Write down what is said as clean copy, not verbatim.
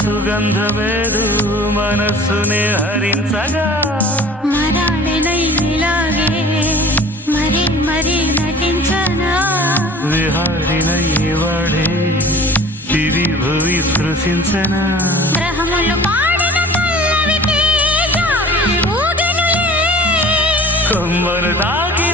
సుగంధమేదు మనస్సునే హరించగా మరాళినైలాగే మరీ మరీ నటించనా విహారినయ్యవాడే దివి భువి స్పృశించనా గ్రహములు పాడిన పల్లవికి జాబిలి ఊగెనులే కొమ్మను తాకి